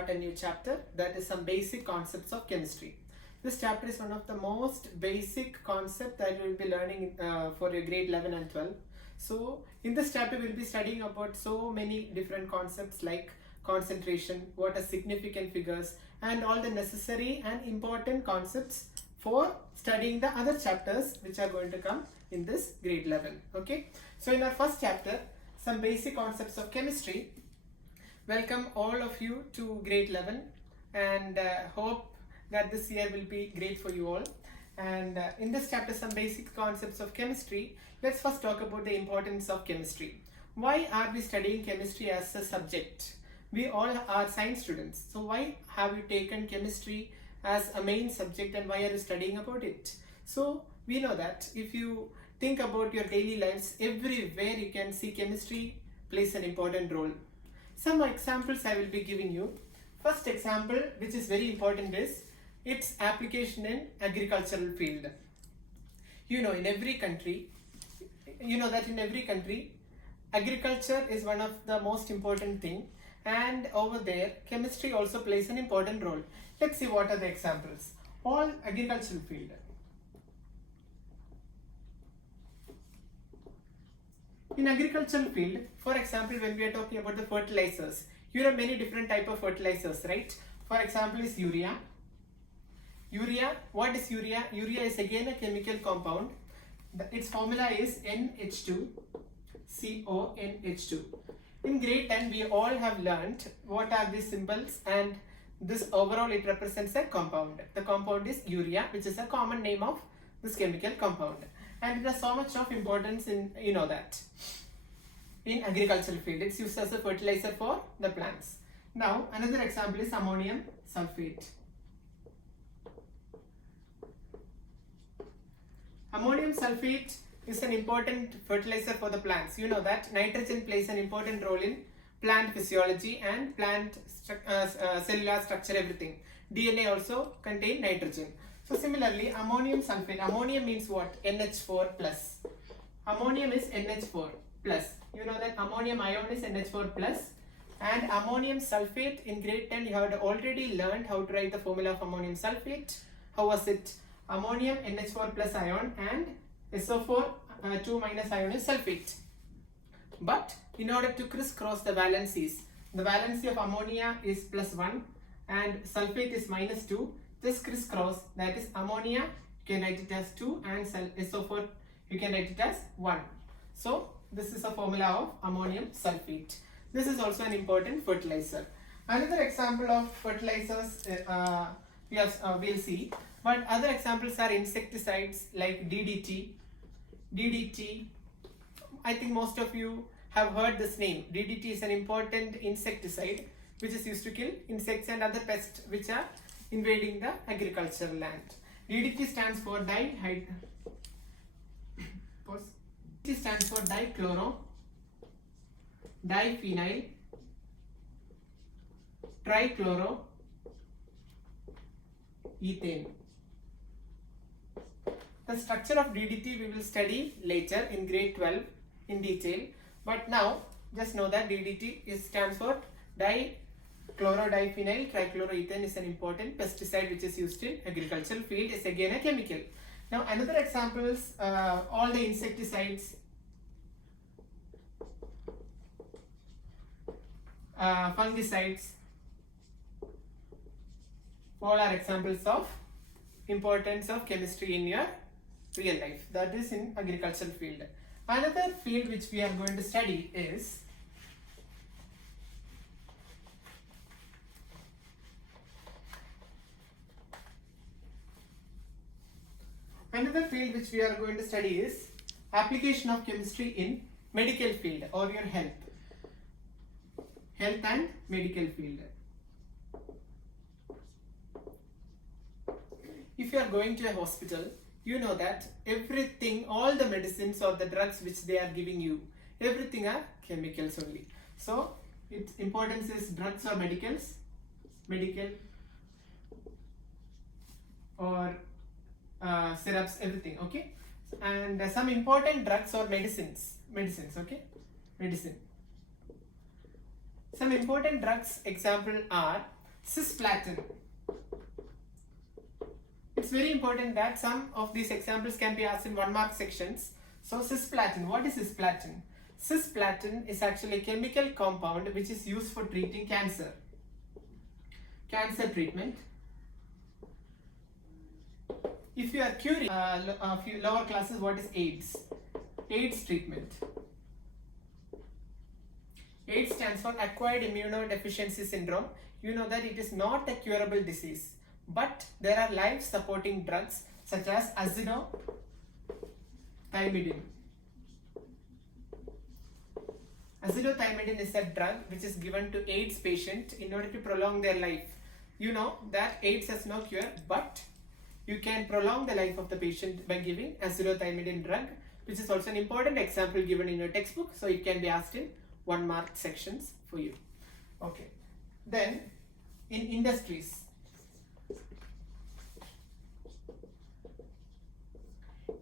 start a new chapter, that is some basic concepts of chemistry. This chapter is one of the most basic concept that you will be learning for your grade 11 and 12. So in this chapter we will be studying about so many different concepts like concentration, what are significant figures, and all the necessary and important concepts for studying the other chapters which are going to come in this grade 11. Okay, so in our first chapter, some basic concepts of chemistry. Welcome all of you to grade 11, and hope that this year will be great for you all. And in this chapter, some basic concepts of chemistry. Let's first talk about the importance of chemistry. Why are we studying chemistry as a subject? We all are science students, so why have you taken chemistry as a main subject, and why are you studying about it? So we know that if you think about your daily lives, everywhere you can see chemistry plays an important role. Some examples I will be giving you. First example, which is very important, is its application in agricultural field. In every country, agriculture is one of the most important thing, and over there chemistry also plays an important role. Let's see what are the examples. All agricultural field. In agricultural field, for example, when we are talking about the fertilizers, you have many different type of fertilizers, right? For example, is urea. What is urea? Urea is again a chemical compound. Its formula is NH2CONH2. In grade 10, we all have learnt what are these symbols, and this overall it represents a compound. The compound is urea, which is a common name of this chemical compound. And it has so much of importance in, that. In agricultural field, it's used as a fertilizer for the plants. Now, another example is ammonium sulfate. Ammonium sulfate is an important fertilizer for the plants. You know that nitrogen plays an important role in plant physiology and plant cellular structure, everything. DNA also contain nitrogen. So similarly, ammonium sulfate. Ammonium means what? NH4 plus. Ammonium is NH4 plus. You know that ammonium ion is NH4 plus. And ammonium sulfate, in grade 10 you have already learned how to write the formula of ammonium sulfate. How was it? Ammonium NH4 plus ion and SO4 2 minus ion is sulfate. But in order to crisscross the valencies, the valency of ammonia is plus 1 and sulfate is minus 2. This crisscross, that is ammonia, you can write it as 2, and SO4 you can write it as 1. So this is a formula of ammonium sulfate. This is also an important fertilizer. Another example of fertilizers we'll see, but other examples are insecticides like DDT. DDT, I think most of you have heard this name. DDT is an important insecticide which is used to kill insects and other pests which are invading the agricultural land. DDT stands for dichloro, diphenyl, trichloro, ethane. The structure of DDT we will study later in grade 12 in detail, but now just know that DDT stands for dichloro-diphenyl trichloroethane, is an important pesticide which is used in agricultural field, is again a chemical. Now another examples, all the insecticides, fungicides, all are examples of importance of chemistry in your real life, that is in agricultural field. Another field which we are going to study is application of chemistry in medical field or your health and medical field. If you are going to a hospital, you know that everything, all the medicines or the drugs which they are giving you, everything are chemicals only. So its importance is drugs or medical or syrups, everything, okay? And some important drugs or medicines, okay? Medicine. Some important drugs example are Cisplatin. It's very important that some of these examples can be asked in 1-mark sections. So cisplatin, what is cisplatin? Cisplatin is actually a chemical compound which is used for treating cancer. Cancer treatment. If you are curious, few lower classes, what is AIDS? AIDS treatment. AIDS stands for acquired immunodeficiency syndrome. You know that it is not a curable disease, but there are life-supporting drugs such as azithromycin. Azithromycin is a drug which is given to AIDS patient in order to prolong their life. You know that AIDS has no cure, but you can prolong the life of the patient by giving azithromycin drug, which is also an important example given in your textbook. So it can be asked in 1-mark sections for you. Okay. Then in industries.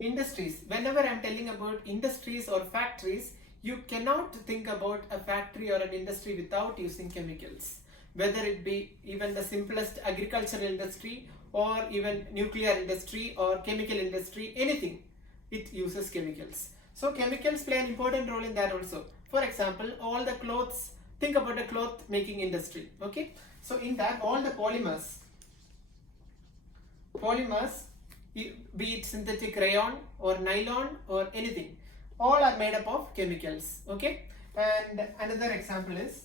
Industries. Whenever I am telling about industries or factories, you cannot think about a factory or an industry without using chemicals. Whether it be even the simplest agricultural industry or even nuclear industry or chemical industry, anything, it uses chemicals. So chemicals play an important role in that also. For example, all the clothes, think about the cloth making industry. Okay, so in that all the polymers, be it synthetic rayon or nylon or anything, all are made up of chemicals. Okay, and another example is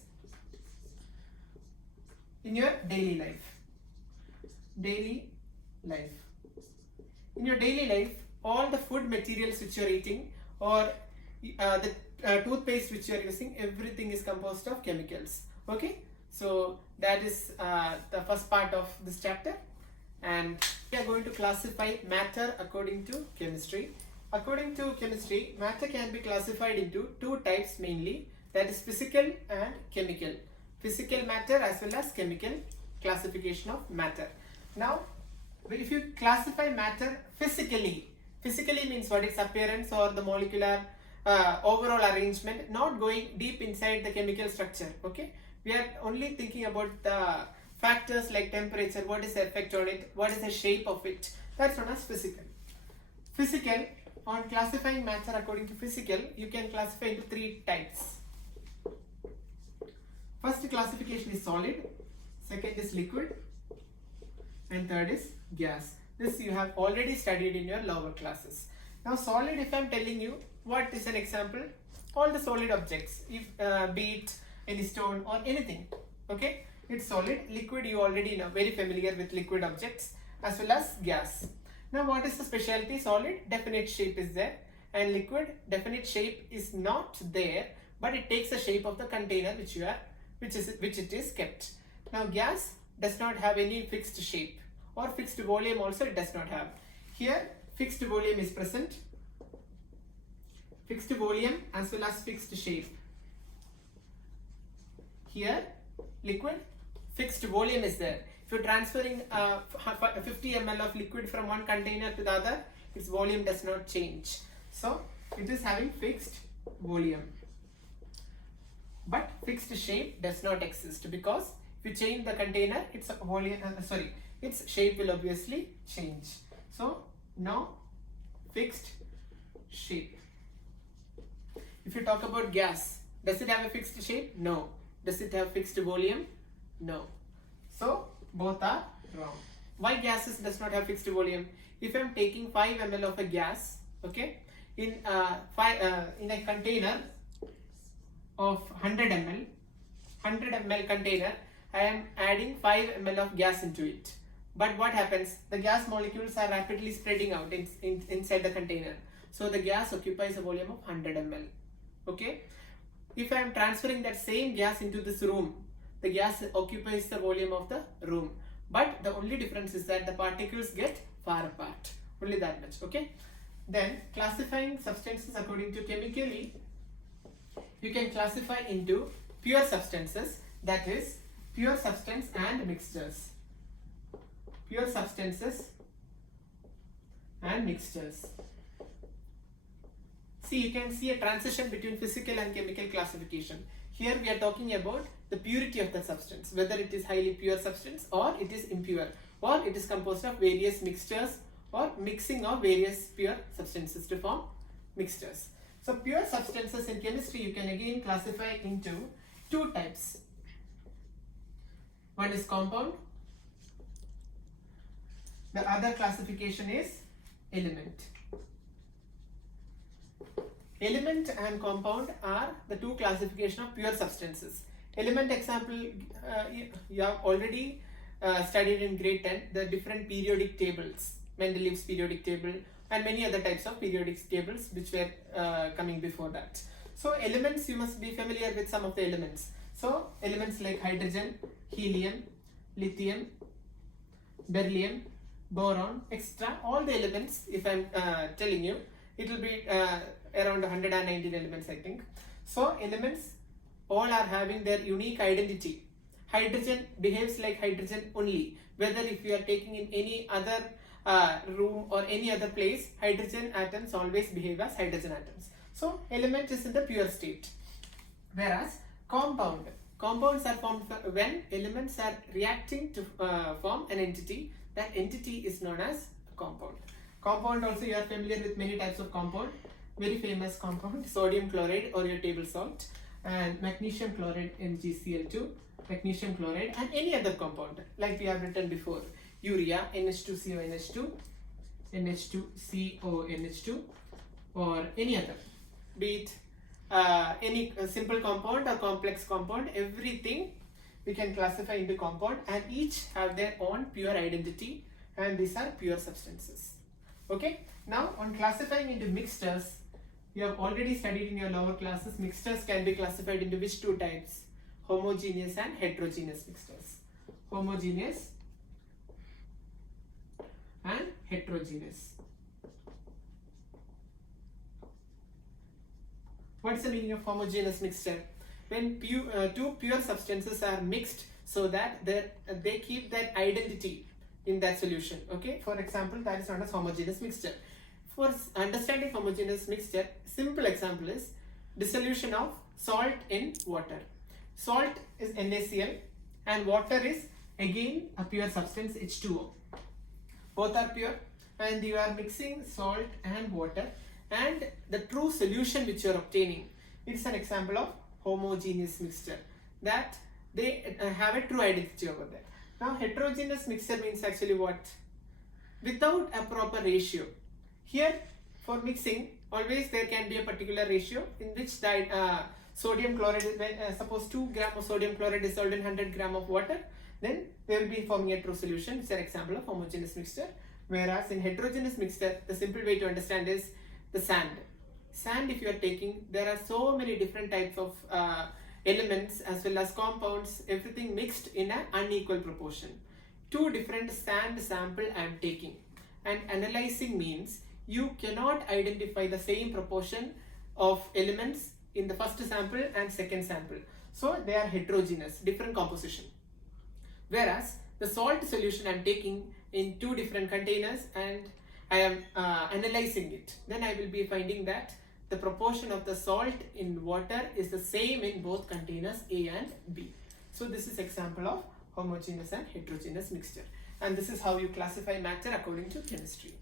in your daily life. In your daily life, all the food materials which you are eating or the toothpaste which you are using, everything is composed of chemicals. Okay, so that is the first part of this chapter, and we are going to classify matter according to chemistry. According to chemistry, matter can be classified into 2 types mainly, that is physical and chemical. Physical matter as well as chemical classification of matter. Now, if you classify matter physically means what? Its appearance or the molecular overall arrangement, not going deep inside the chemical structure. Okay, we are only thinking about the factors like temperature, what is the effect on it, what is the shape of it. That's known as physical. Physical, on classifying matter according to physical, you can classify into 3 types. First classification is solid, second is liquid, and third is gas. This you have already studied in your lower classes. Now solid, if I am telling you, what is an example? All the solid objects, if be it any stone or anything. Okay, it's solid. Liquid, you already know, very familiar with liquid objects, as well as gas. Now what is the specialty? Solid, definite shape is there, and liquid, definite shape is not there, but it takes the shape of the container which it is kept. Now gas does not have any fixed shape, or fixed volume also it does not have. Here fixed volume is present, fixed volume as well as fixed shape. Here liquid, fixed volume is there. If you are transferring 50 ml of liquid from one container to the other, its volume does not change. So it is having fixed volume, but fixed shape does not exist, because if you change the container, its volume, its shape will obviously change. So now fixed shape. If you talk about gas, does it have a fixed shape? No. Does it have fixed volume? No. So both are wrong. Why gases does not have fixed volume? If I am taking 5 ml of a gas, okay, in a container of 100 ml container, I am adding 5 ml of gas into it. But what happens? The gas molecules are rapidly spreading out inside the container. So the gas occupies a volume of 100 ml. Okay. If I am transferring that same gas into this room, the gas occupies the volume of the room. But the only difference is that the particles get far apart. Only that much. Okay. Then classifying substances according to chemically, you can classify into pure substances, that is pure substance and mixtures. Pure substances and mixtures. See, you can see a transition between physical and chemical classification. Here we are talking about the purity of the substance, whether it is highly pure substance or it is impure, or it is composed of various mixtures or mixing of various pure substances to form mixtures. So pure substances in chemistry you can again classify into two types. One is compound, the other classification is element. Element and compound are the two classification of pure substances. Element example, you have already studied in grade 10 the different periodic tables, Mendeleev's periodic table and many other types of periodic tables which were coming before that. So elements, you must be familiar with some of the elements. So elements like hydrogen, helium, lithium, beryllium, boron, etc. All the elements, if I am telling you, it will be around 119 elements, I think. So elements all are having their unique identity. Hydrogen behaves like hydrogen only. Whether if you are taking in any other room or any other place, hydrogen atoms always behave as hydrogen atoms. So element is in the pure state. Whereas compounds are formed when elements are reacting to form an entity. That entity is known as a compound. Compound also, you are familiar with many types of compound. Very famous compound, sodium chloride or your table salt, and magnesium chloride NgCl2, magnesium chloride, and any other compound like we have written before, urea, NH2CONH2, NH2CONH2, or any other, be it any simple compound or complex compound, everything we can classify into compound, and each have their own pure identity, and these are pure substances. Okay, now on classifying into mixtures, you have already studied in your lower classes, mixtures can be classified into which two types? Homogeneous and heterogeneous mixtures. Homogeneous and heterogeneous. What is the meaning of homogeneous mixture? When two pure substances are mixed so that they keep that identity in that solution. Okay, for example, that is known as homogeneous mixture. For understanding homogeneous mixture, simple example is dissolution of salt in water. Salt is NaCl and water is again a pure substance, H2O. Both are pure, and you are mixing salt and water, and the true solution which you are obtaining, it's an example of homogeneous mixture, that they have a true identity over there. Now heterogeneous mixture means actually what? Without a proper ratio. Here for mixing, always there can be a particular ratio in which the sodium chloride, suppose 2 gram of sodium chloride dissolved in 100 gram of water, then they will be forming a true solution. It's an example of homogeneous mixture. Whereas in heterogeneous mixture, the simple way to understand is the sand. Sand, if you are taking, there are so many different types of elements as well as compounds, everything mixed in an unequal proportion. Two different sand sample I am taking, and analyzing means you cannot identify the same proportion of elements in the first sample and second sample. So they are heterogeneous, different composition. Whereas the salt solution I am taking in two different containers and I am analyzing it, then I will be finding that the proportion of the salt in water is the same in both containers A and B. So this is example of homogeneous and heterogeneous mixture, and this is how you classify matter according to chemistry.